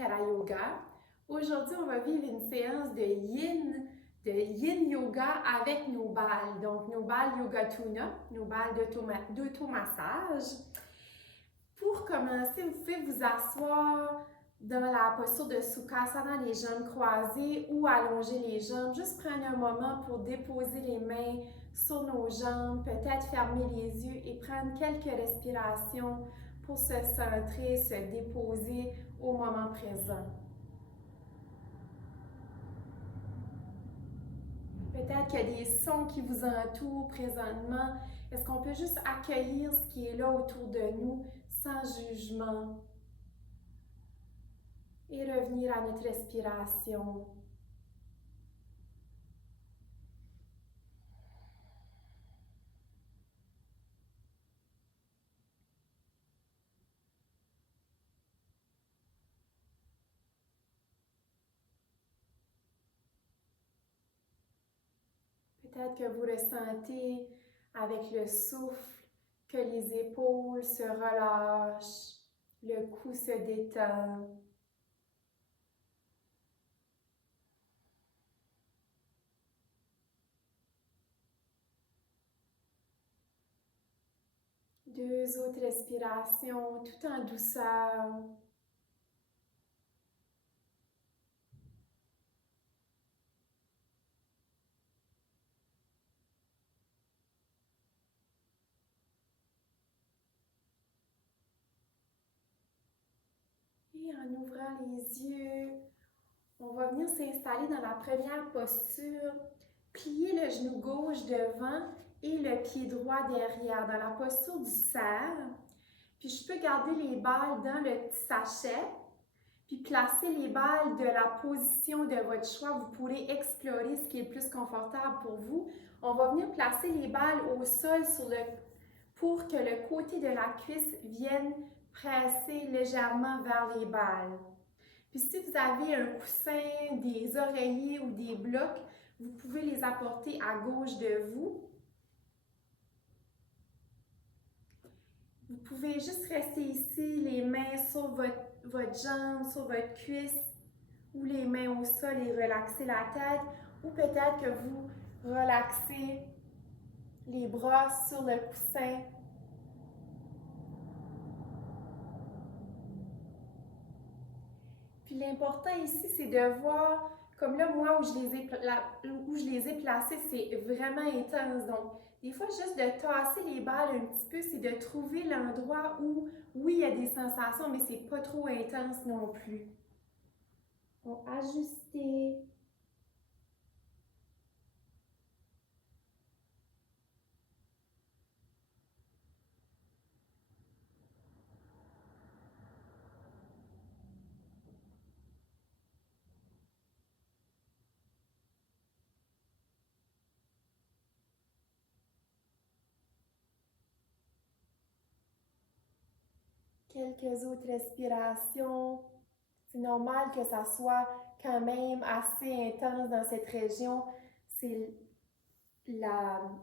Terra Yoga. Aujourd'hui, on va vivre une séance de Yin Yoga avec nos balles. Donc, nos balles Yoga Tuna, nos balles d'automassage. Pour commencer, vous pouvez vous asseoir dans la posture de Sukhasana, les jambes croisées ou allonger les jambes. Juste prendre un moment pour déposer les mains sur nos jambes, peut-être fermer les yeux et prendre quelques respirations pour se centrer, se déposer au moment présent. Peut-être qu'il y a des sons qui vous entourent présentement. Est-ce qu'on peut juste accueillir ce qui est là autour de nous sans jugement et revenir à notre respiration? Peut-être que vous ressentez avec le souffle que les épaules se relâchent, le cou se détend. Deux autres respirations tout en douceur. Et en ouvrant les yeux, on va venir s'installer dans la première posture. Plier le genou gauche devant et le pied droit derrière, dans la posture du cerf. Puis je peux garder les balles dans le petit sachet, puis placer les balles de la position de votre choix. Vous pourrez explorer ce qui est le plus confortable pour vous. On va venir placer les balles au sol pour que le côté de la cuisse vienne presser légèrement vers les balles. Puis si vous avez un coussin, des oreillers ou des blocs, vous pouvez les apporter à gauche de vous. Vous pouvez juste rester ici, les mains sur votre jambe, sur votre cuisse, ou les mains au sol et relaxer la tête. Ou peut-être que vous relaxez les bras sur le coussin. Puis l'important ici, c'est de voir, comme là, moi, où je les ai placés, c'est vraiment intense. Donc, des fois, juste de tasser les balles un petit peu, c'est de trouver l'endroit où, oui, il y a des sensations, mais c'est pas trop intense non plus. Donc, ajuster. Quelques autres respirations. C'est normal que ça soit quand même assez intense dans cette région. C'est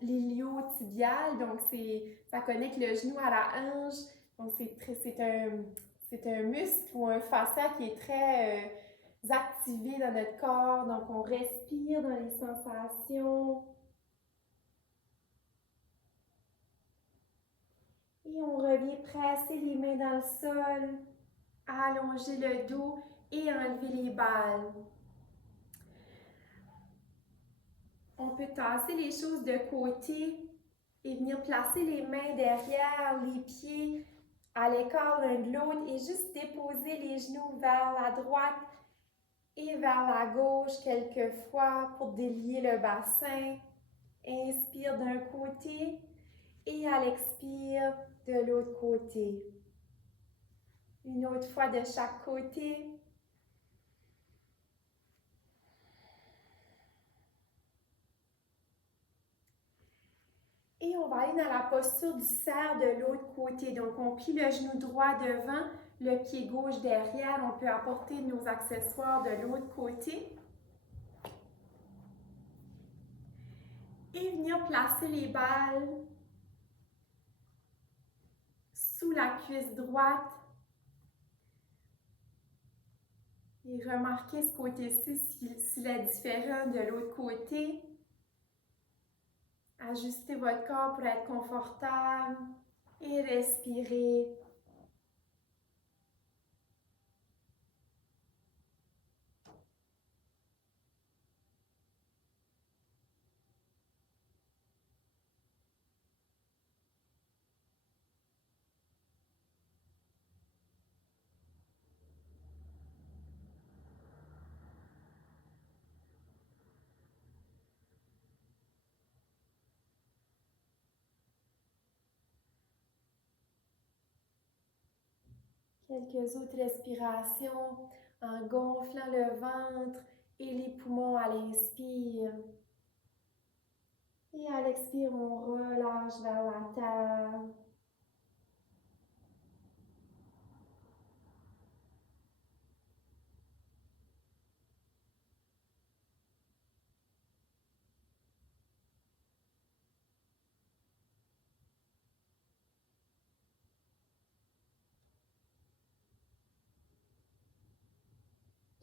l'iliotibial, donc ça connecte le genou à la hanche. Donc c'est un muscle ou un fascia qui est très activé dans notre corps. Donc on respire dans les sensations. Et on revient presser les mains dans le sol, allonger le dos et enlever les balles. On peut tasser les choses de côté et venir placer les mains derrière, les pieds à l'écart l'un de l'autre et juste déposer les genoux vers la droite et vers la gauche quelquefois pour délier le bassin. Inspire d'un côté et à l'expire de l'autre côté. Une autre fois de chaque côté. Et on va aller dans la posture du cerf de l'autre côté. Donc, on plie le genou droit devant, le pied gauche derrière. On peut apporter nos accessoires de l'autre côté. Et venir placer les balles sous la cuisse droite Et remarquez ce côté-ci, s'il est différent de l'autre côté. Ajustez votre corps pour être confortable et respirez. Quelques autres respirations en gonflant le ventre et les poumons à l'inspire. Et à l'expire, on relâche vers la terre.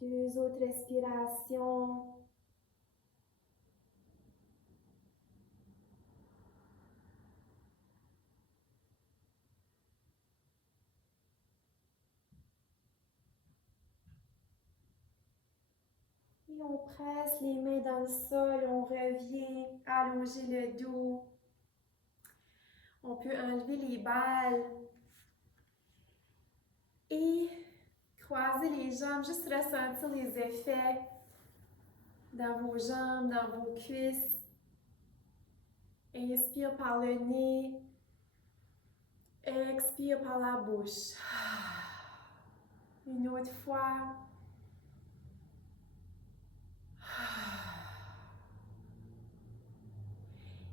Deux autres respirations. Et on presse les mains dans le sol, on revient, allonger le dos. On peut enlever les balles et croiser les jambes, juste ressentir les effets dans vos jambes, dans vos cuisses. Inspire par le nez, expire par la bouche. Une autre fois.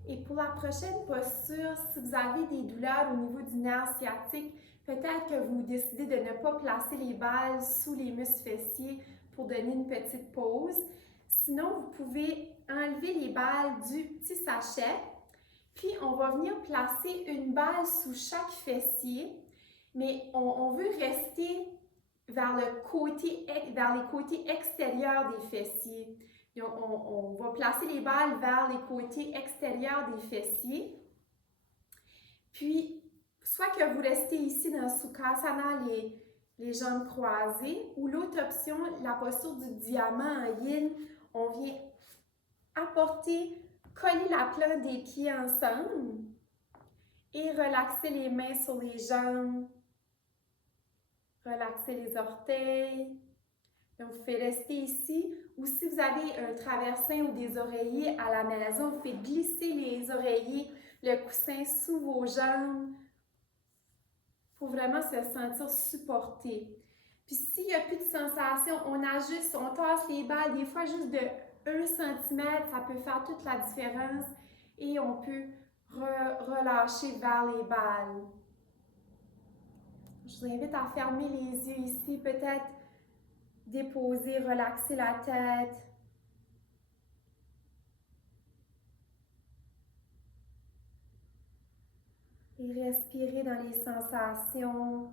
Et pour la prochaine posture, si vous avez des douleurs au niveau du nerf sciatique, peut-être que vous décidez de ne pas placer les balles sous les muscles fessiers pour donner une petite pause. Sinon, vous pouvez enlever les balles du petit sachet, puis on va venir placer une balle sous chaque fessier, mais on veut rester vers les côtés extérieurs des fessiers. Donc, on va placer les balles vers les côtés extérieurs des fessiers. Puis, soit que vous restez ici dans Sukhasana, les jambes croisées, ou l'autre option, la posture du diamant en yin, on vient coller la plante des pieds ensemble et relaxer les mains sur les jambes, relaxer les orteils. Donc, vous pouvez rester ici, ou si vous avez un traversin ou des oreillers à la maison, vous pouvez glisser les oreillers, le coussin sous vos jambes pour vraiment se sentir supporté. Puis s'il n'y a plus de sensation, on ajuste, on tasse les balles, des fois juste de 1 cm, ça peut faire toute la différence et on peut relâcher vers les balles. Je vous invite à fermer les yeux ici, peut-être déposer, relaxer la tête. Et respirer dans les sensations.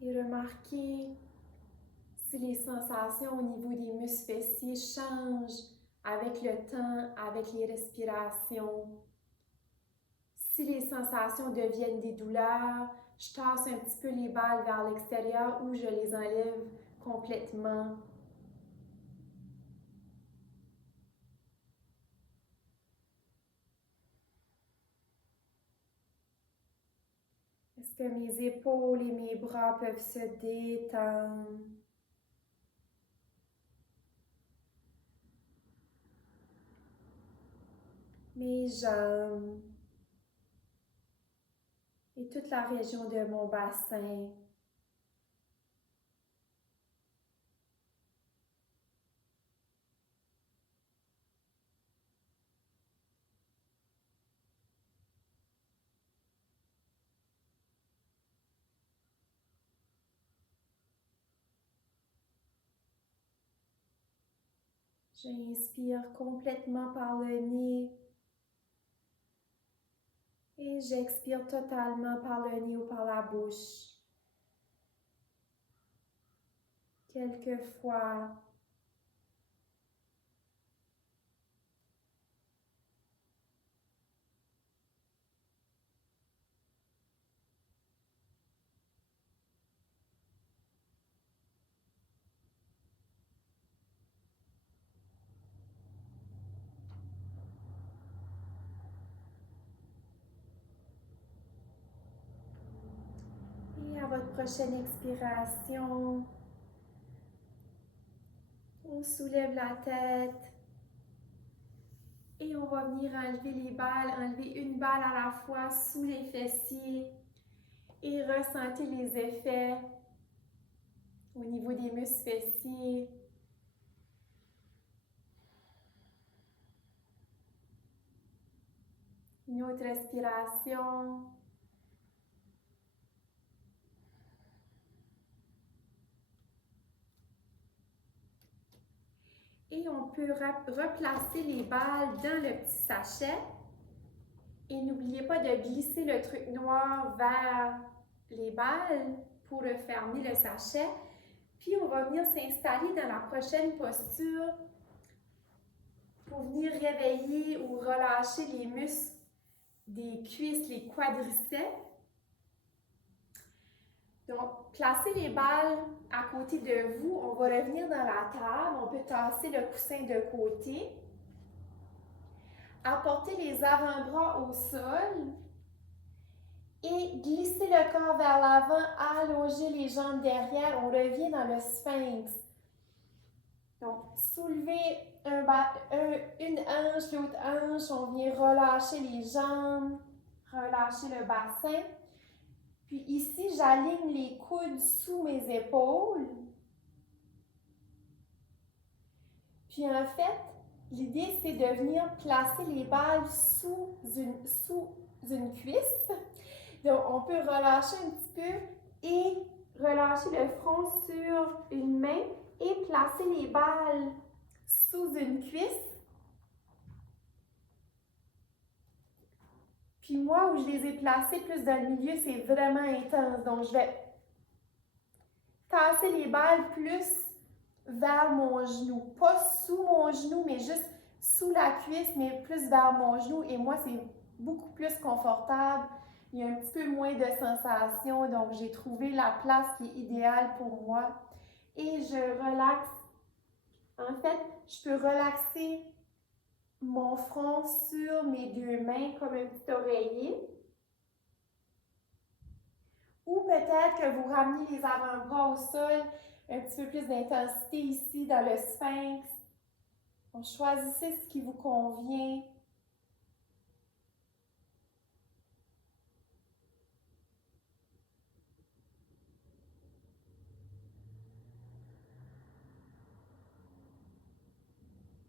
Et remarquez si les sensations au niveau des muscles fessiers changent avec le temps, avec les respirations. Si les sensations deviennent des douleurs, je tasse un petit peu les balles vers l'extérieur ou je les enlève complètement. Est-ce que mes épaules et mes bras peuvent se détendre? Mes jambes et toute la région de mon bassin. J'inspire complètement par le nez et j'expire totalement par le nez ou par la bouche. Quelquefois, et à votre prochaine expiration, on soulève la tête et on va venir enlever les balles, enlever une balle à la fois sous les fessiers et ressentir les effets au niveau des muscles fessiers. Une autre respiration. Et on peut replacer les balles dans le petit sachet. Et n'oubliez pas de glisser le truc noir vers les balles pour fermer le sachet. Puis on va venir s'installer dans la prochaine posture pour venir réveiller ou relâcher les muscles des cuisses, les quadriceps. Donc, placez les balles à côté de vous. On va revenir dans la table. On peut tasser le coussin de côté. Apportez les avant-bras au sol. Et glissez le corps vers l'avant. Allongez les jambes derrière. On revient dans le sphinx. Donc, soulevez une hanche, l'autre hanche. On vient relâcher les jambes. Relâcher le bassin. Puis ici, j'aligne les coudes sous mes épaules. Puis en fait, l'idée, c'est de venir placer les balles sous une cuisse. Donc, on peut relâcher un petit peu et relâcher le front sur une main et placer les balles sous une cuisse. Puis moi, où je les ai placées plus dans le milieu, c'est vraiment intense. Donc, je vais tasser les balles plus vers mon genou. Pas sous mon genou, mais juste sous la cuisse, mais plus vers mon genou. Et moi, c'est beaucoup plus confortable. Il y a un petit peu moins de sensation. Donc, j'ai trouvé la place qui est idéale pour moi. Et je relaxe. En fait, je peux relaxer mon front sur mes deux mains comme un petit oreiller. Ou peut-être que vous ramenez les avant-bras au sol, un petit peu plus d'intensité ici dans le sphinx. Donc, choisissez ce qui vous convient.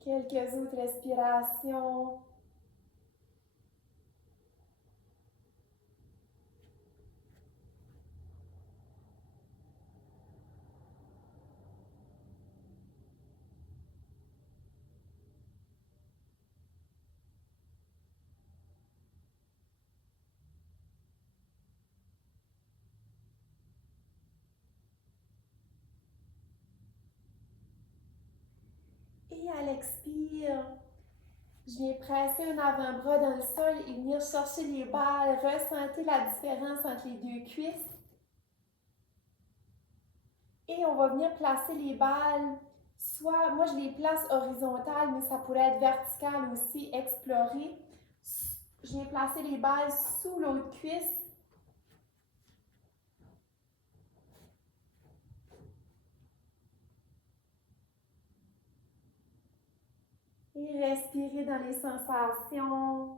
Quelques autres respirations. Et à l'expire, je viens presser un avant-bras dans le sol et venir chercher les balles. Ressentez la différence entre les deux cuisses. Et on va venir placer les balles, soit, moi je les place horizontales, mais ça pourrait être vertical aussi, explorer. Je viens placer les balles sous l'autre cuisse. Et respirez dans les sensations.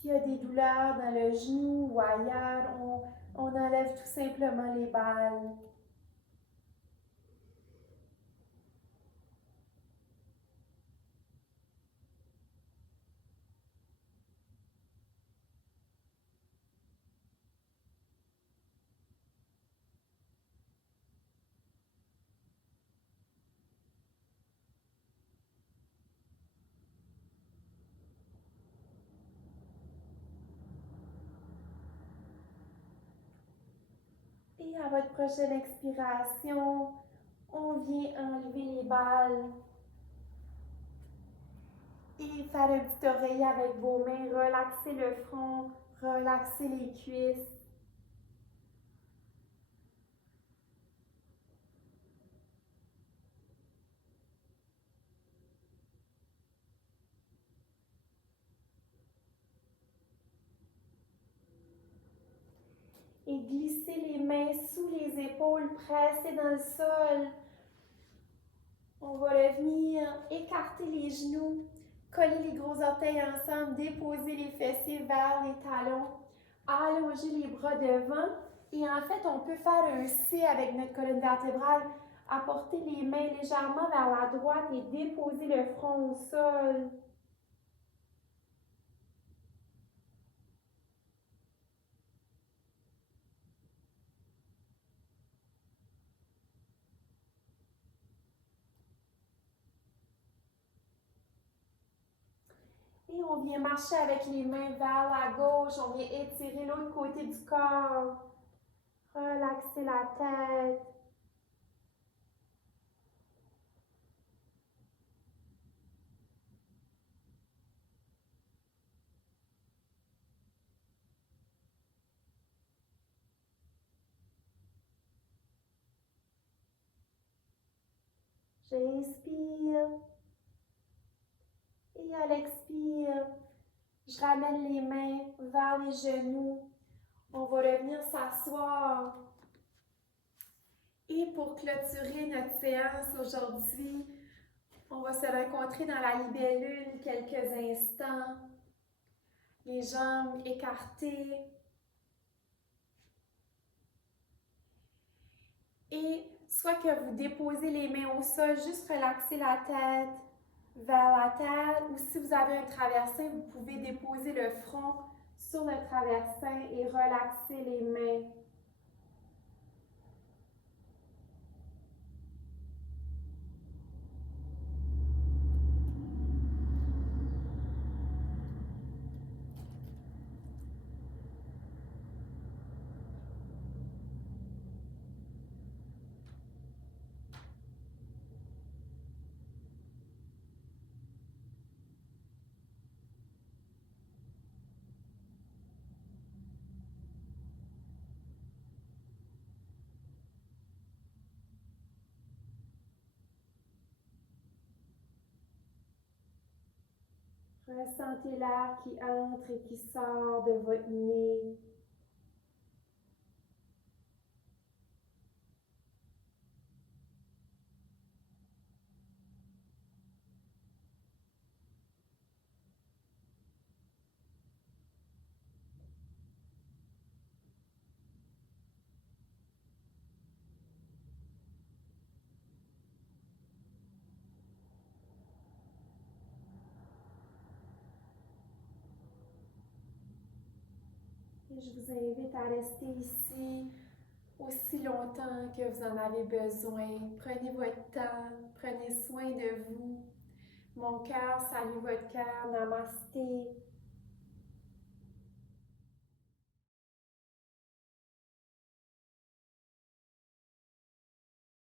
S'il y a des douleurs dans le genou ou ailleurs, on enlève tout simplement les balles. Et à votre prochaine expiration, on vient enlever les balles et faire un petit oreiller avec vos mains. Relaxez le front, relaxez les cuisses. Et glissez les mains sous les épaules, pressez dans le sol. On va revenir écarter les genoux, coller les gros orteils ensemble, déposer les fessiers vers les talons, allonger les bras devant. Et en fait, on peut faire un C avec notre colonne vertébrale, apporter les mains légèrement vers la droite et déposer le front au sol. Et on vient marcher avec les mains vers la gauche, on vient étirer l'autre côté du corps, relaxer la tête. J'inspire et à l'expire, je ramène les mains vers les genoux. On va revenir s'asseoir. Et pour clôturer notre séance aujourd'hui, on va se rencontrer dans la libellule quelques instants. Les jambes écartées. Et soit que vous déposez les mains au sol, juste relaxer la tête vers la terre, ou si vous avez un traversin, vous pouvez déposer le front sur le traversin et relaxer les mains. Ressentez l'air qui entre et qui sort de votre nez. Et je vous invite à rester ici aussi longtemps que vous en avez besoin. Prenez votre temps, prenez soin de vous. Mon cœur salue votre cœur. Namasté.